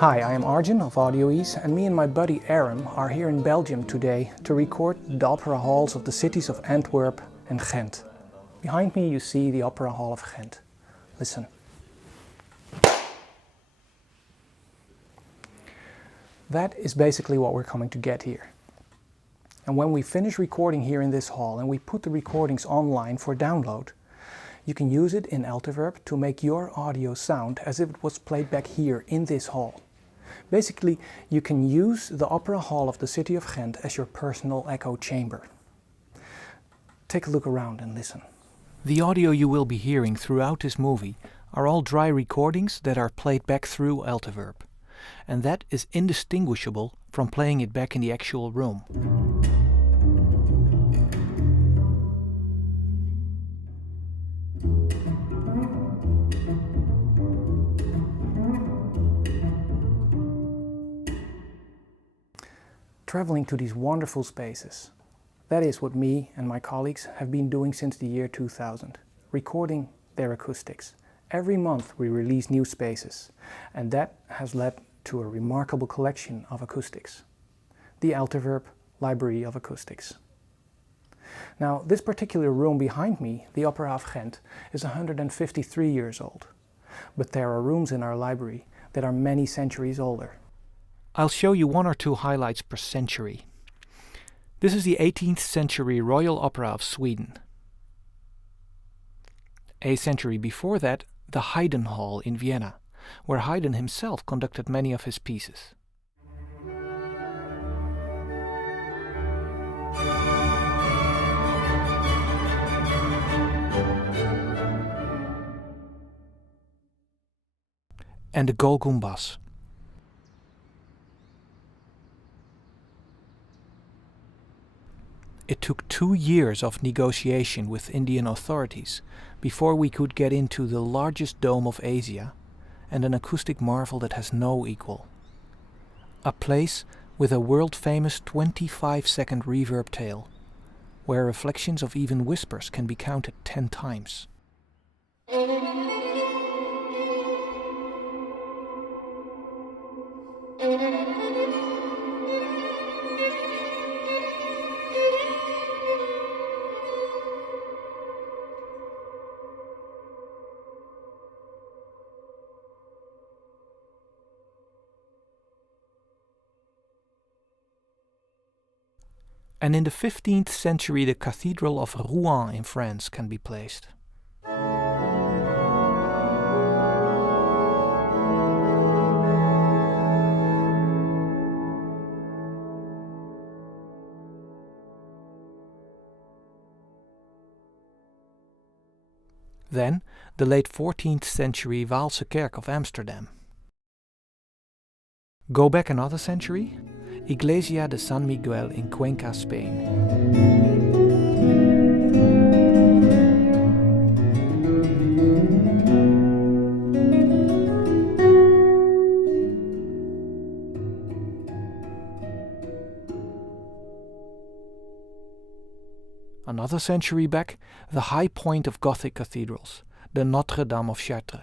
Hi, I am Arjun of AudioEase, and me and my buddy Aram are here in Belgium today to record the opera halls of the cities of Antwerp and Ghent. Behind me you see the Opera Hall of Ghent. Listen. That is basically what we're coming to get here. And when we finish recording here in this hall and we put the recordings online for download, you can use it in Altiverb to make your audio sound as if it was played back here in this hall. Basically, you can use the Opera Hall of the city of Ghent as your personal echo chamber. Take a look around and listen. The audio you will be hearing throughout this movie are all dry recordings that are played back through Altiverb. And that is indistinguishable from playing it back in the actual room. Traveling to these wonderful spaces. That is what me and my colleagues have been doing since the year 2000, recording their acoustics. Every month we release new spaces, and that has led to a remarkable collection of acoustics. The Altiverb Library of Acoustics. Now, this particular room behind me, the Opera of Ghent, is 153 years old. But there are rooms in our library that are many centuries older. I'll show you one or two highlights per century. This is the 18th century Royal Opera of Sweden. A century before that, the Haydn Hall in Vienna, where Haydn himself conducted many of his pieces. And the Golgumbas. It took 2 years of negotiation with Indian authorities before we could get into the largest dome of Asia and an acoustic marvel that has no equal. A place with a world-famous 25-second reverb tail, where reflections of even whispers can be counted 10 times. And in the 15th century the Cathedral of Rouen in France can be placed. Then the late 14th century Waalse Kerk of Amsterdam. Go back another century? Iglesia de San Miguel in Cuenca, Spain. Another century back, the high point of Gothic cathedrals, the Notre Dame of Chartres.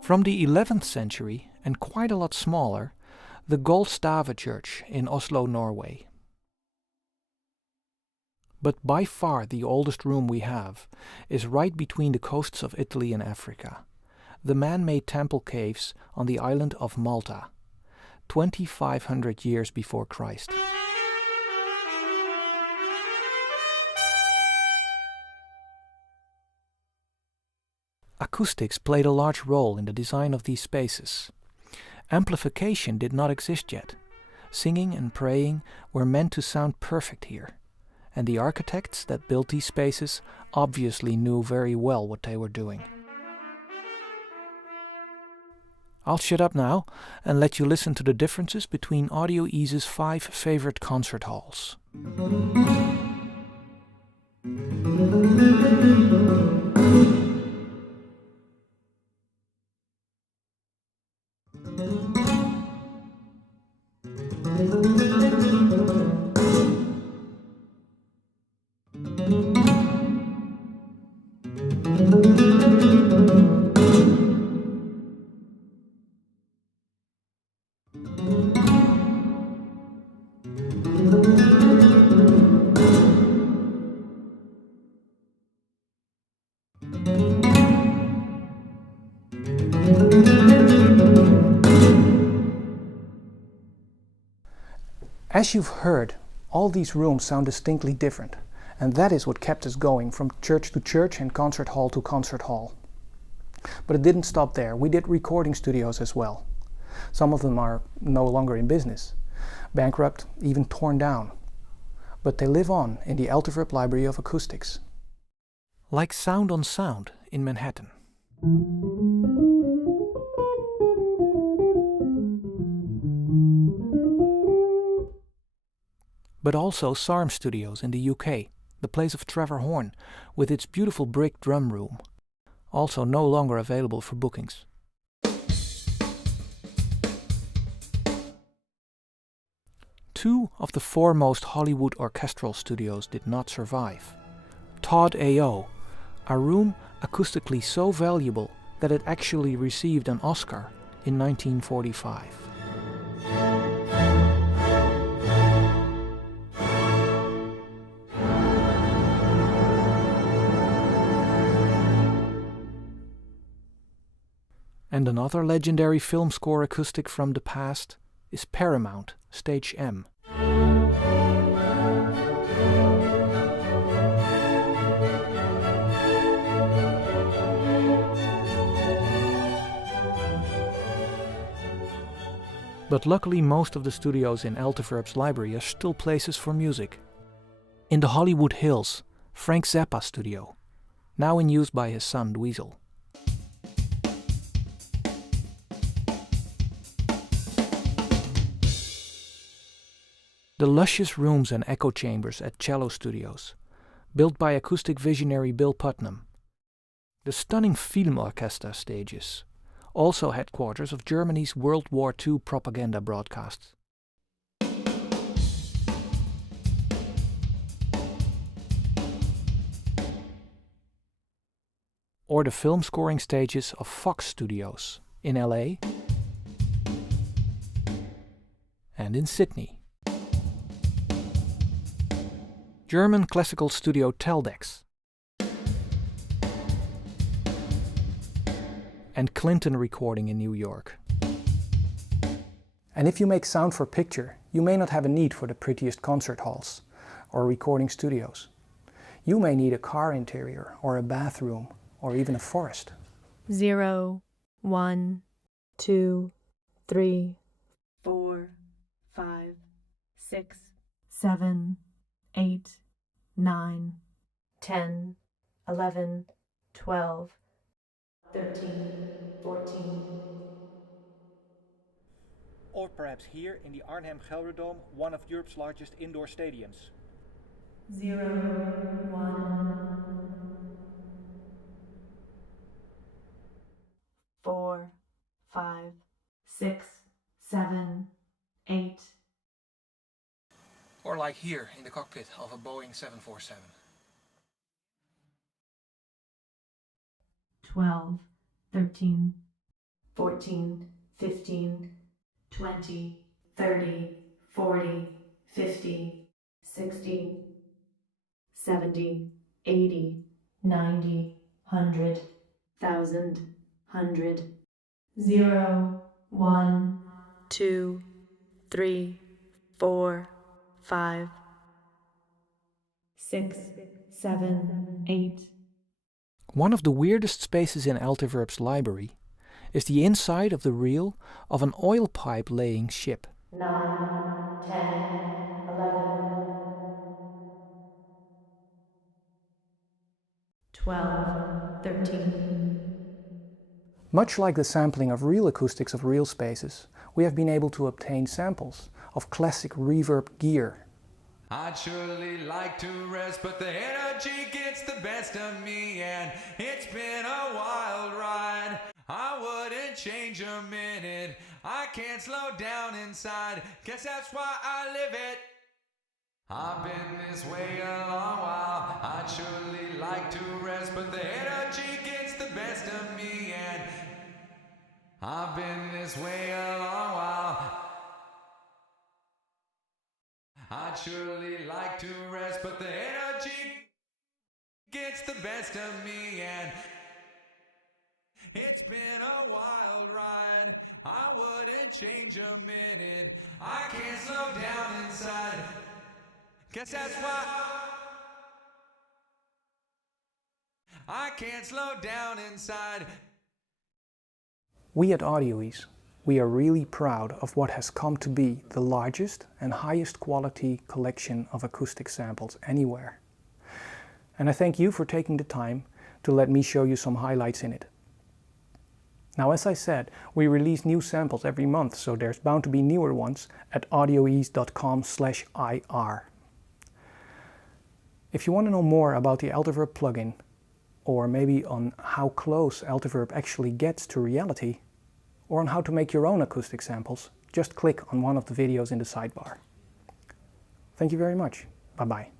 From the 11th century, and quite a lot smaller, the Gullstave Church in Oslo, Norway. But by far the oldest room we have is right between the coasts of Italy and Africa, the man-made temple caves on the island of Malta, 2500 years before Christ. Acoustics played a large role in the design of these spaces. Amplification did not exist yet. Singing and praying were meant to sound perfect here, and the architects that built these spaces obviously knew very well what they were doing. I'll shut up now and let you listen to the differences between AudioEase's 5 favorite concert halls. As you've heard, all these rooms sound distinctly different, and that is what kept us going from church to church and concert hall to concert hall. But it didn't stop there. We did recording studios as well. Some of them are no longer in business, bankrupt, even torn down. But they live on in the Altiverb Library of Acoustics. Like Sound on Sound in Manhattan. But also SARM Studios in the UK, the place of Trevor Horn, with its beautiful brick drum room, also no longer available for bookings. Two of the foremost Hollywood orchestral studios did not survive. Todd A.O., a room acoustically so valuable that it actually received an Oscar in 1945. And another legendary film score acoustic from the past is Paramount, Stage M. But luckily most of the studios in Altiverb's library are still places for music. In the Hollywood Hills, Frank Zappa studio, now in use by his son Dweezil. The luscious rooms and echo chambers at Cello Studios, built by acoustic visionary Bill Putnam. The stunning Filmorchester stages, also headquarters of Germany's World War II propaganda broadcasts. Or the film scoring stages of Fox Studios in LA and in Sydney. German classical studio Teldex, and Clinton Recording in New York. And if you make sound for picture, you may not have a need for the prettiest concert halls or recording studios. You may need a car interior or a bathroom or even a forest. 0, 1, 2, 3, 4, 5, 6, 7, 8, 9, 10, 11, 12, 13, 14. Or perhaps here in the Arnhem Gelredome, one of Europe's largest indoor stadiums. 0, 1, 4, 5, 6, 7, 8. Or like here in the cockpit of a Boeing 747. 12, 13, 14, 15, 20, 30, 40, 50, 60, 70, 80, 90, 100, 1000, 100. 0, 1, 2, 3, 4, 5, 6, 7, 8. One of the weirdest spaces in Altiverb's library is the inside of the reel of an oil pipe laying ship. 9, 10, 11, 12, 13. Much like the sampling of real acoustics of real spaces, we have been able to obtain samples of classic reverb gear. I'd surely like to rest, but the energy gets the best of me, and it's been a wild ride. I wouldn't change a minute. I can't slow down inside. Guess that's why I live it. I've been this way a long while. I'd surely like to rest, but the energy gets the best of me, and I've been this way a long while. I'd surely like to rest, but the energy gets the best of me, and It's been a wild ride. I wouldn't change a minute. I can't slow down inside. Guess that's why I can't slow down inside. We at AudioEase, we are really proud of what has come to be the largest and highest quality collection of acoustic samples anywhere. And I thank you for taking the time to let me show you some highlights in it. Now, as I said, we release new samples every month, so there's bound to be newer ones at audioease.com/ir. If you want to know more about the Altiverb plugin, or maybe on how close Altiverb actually gets to reality, or on how to make your own acoustic samples, just click on one of the videos in the sidebar. Thank you very much. Bye-bye.